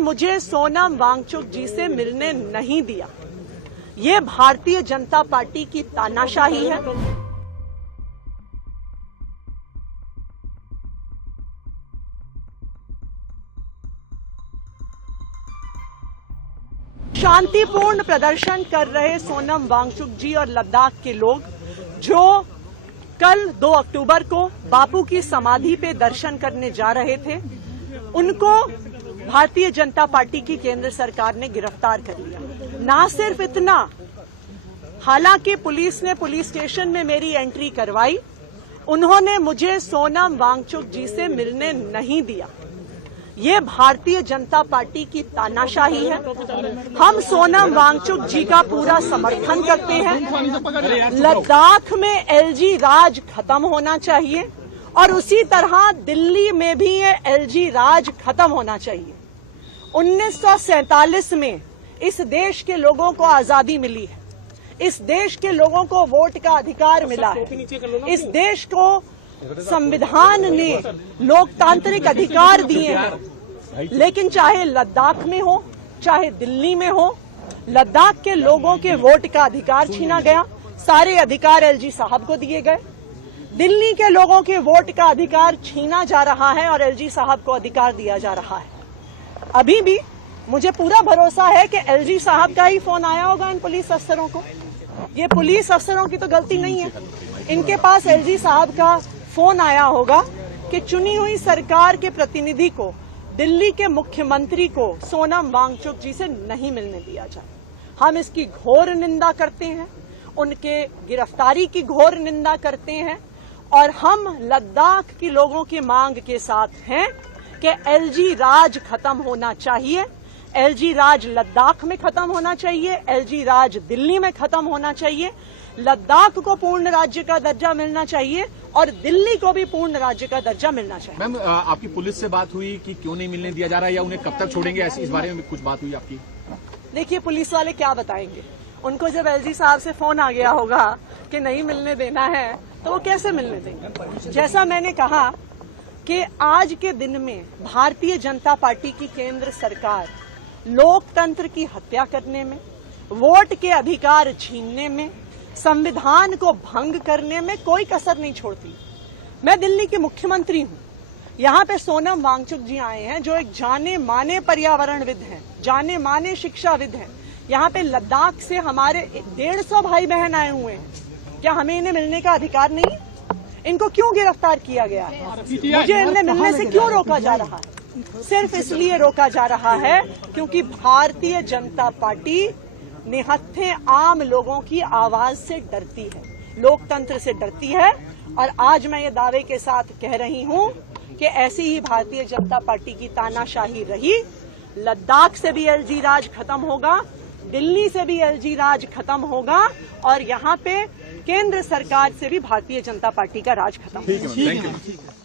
मुझे सोनम वांगचुक जी से मिलने नहीं दिया। ये भारतीय जनता पार्टी की तानाशाही है। शांतिपूर्ण प्रदर्शन कर रहे सोनम वांगचुक जी और लद्दाख के लोग जो कल 2 अक्टूबर को बापू की समाधि पे दर्शन करने जा रहे थे, उनको भारतीय जनता पार्टी की केंद्र सरकार ने गिरफ्तार कर लिया। ना सिर्फ इतना, हालांकि पुलिस ने पुलिस स्टेशन में मेरी एंट्री करवाई, उन्होंने मुझे सोनम वांगचुक जी से मिलने नहीं दिया। ये भारतीय जनता पार्टी की तानाशाही है। हम सोनम वांगचुक जी का पूरा समर्थन करते हैं। लद्दाख में एलजी राज खत्म होना चाहिए और उसी तरह दिल्ली में भी ये एलजी राज खत्म होना चाहिए। 1947 में इस देश के लोगों को आजादी मिली है। इस देश के लोगों को वोट का अधिकार मिला है। इस देश को संविधान ने लोकतांत्रिक अधिकार दिए हैं। लेकिन चाहे लद्दाख में हो, चाहे दिल्ली में हो, लद्दाख के लोगों के वोट का अधिकार छीना गया। सारे अधिकार एलजी साहब को दिए गए। दिल्ली के लोगों के वोट का अधिकार छीना जा रहा है और एलजी साहब को अधिकार दिया जा रहा है। अभी भी मुझे पूरा भरोसा है कि एलजी साहब का ही फोन आया होगा इन पुलिस अफसरों को। ये पुलिस अफसरों की तो गलती नहीं है। इनके पास एलजी साहब का फोन आया होगा कि चुनी हुई सरकार के प्रतिनिधि को, दिल्ली के मुख्यमंत्री को सोनम वांगचुक जी से नहीं मिलने दिया जाए। हम इसकी घोर निंदा करते हैं, उनके गिरफ्तारी की घोर निंदा करते हैं और हम लद्दाख के लोगों की मांग के साथ हैं कि एलजी राज खत्म होना चाहिए। एलजी राज लद्दाख में खत्म होना चाहिए, एलजी राज दिल्ली में खत्म होना चाहिए। लद्दाख को पूर्ण राज्य का दर्जा मिलना चाहिए और दिल्ली को भी पूर्ण राज्य का दर्जा मिलना चाहिए। मैम, आपकी पुलिस से बात हुई कि क्यों नहीं मिलने दिया जा रहा है या उन्हें कब तक छोड़ेंगे, ऐसी इस बारे में कुछ बात हुई आपकी? देखिए, पुलिस वाले क्या बताएंगे। उनको जब एलजी साहब से फोन आ गया होगा कि नहीं मिलने देना है, तो वो कैसे मिलने देंगे। जैसा मैंने कहा कि आज के दिन में भारतीय जनता पार्टी की केंद्र सरकार लोकतंत्र की हत्या करने में, वोट के अधिकार छीनने में, संविधान को भंग करने में कोई कसर नहीं छोड़ती। मैं दिल्ली के मुख्यमंत्री हूं। यहाँ पे सोनम वांगचुक जी आए हैं जो एक जाने माने पर्यावरणविद हैं, जाने माने शिक्षाविद हैं। यहाँ पे लद्दाख से हमारे 150 भाई बहन आए हुए हैं। क्या हमें इन्हें मिलने का अधिकार नहीं? इनको क्यों गिरफ्तार किया गया है? मुझे इन्हें मिलने से क्यों रोका जा रहा है? सिर्फ इसलिए रोका जा रहा है क्योंकि भारतीय जनता पार्टी निहत्थे आम लोगों की आवाज से डरती है, लोकतंत्र से डरती है। और आज मैं ये दावे के साथ कह रही हूं कि ऐसी ही भारतीय जनता पार्टी की तानाशाही रही। लद्दाख से भी एलजी राज खत्म होगा, दिल्ली से भी एलजी राज खत्म होगा और यहाँ पे केंद्र सरकार से भी भारतीय जनता पार्टी का राज खत्म होगा।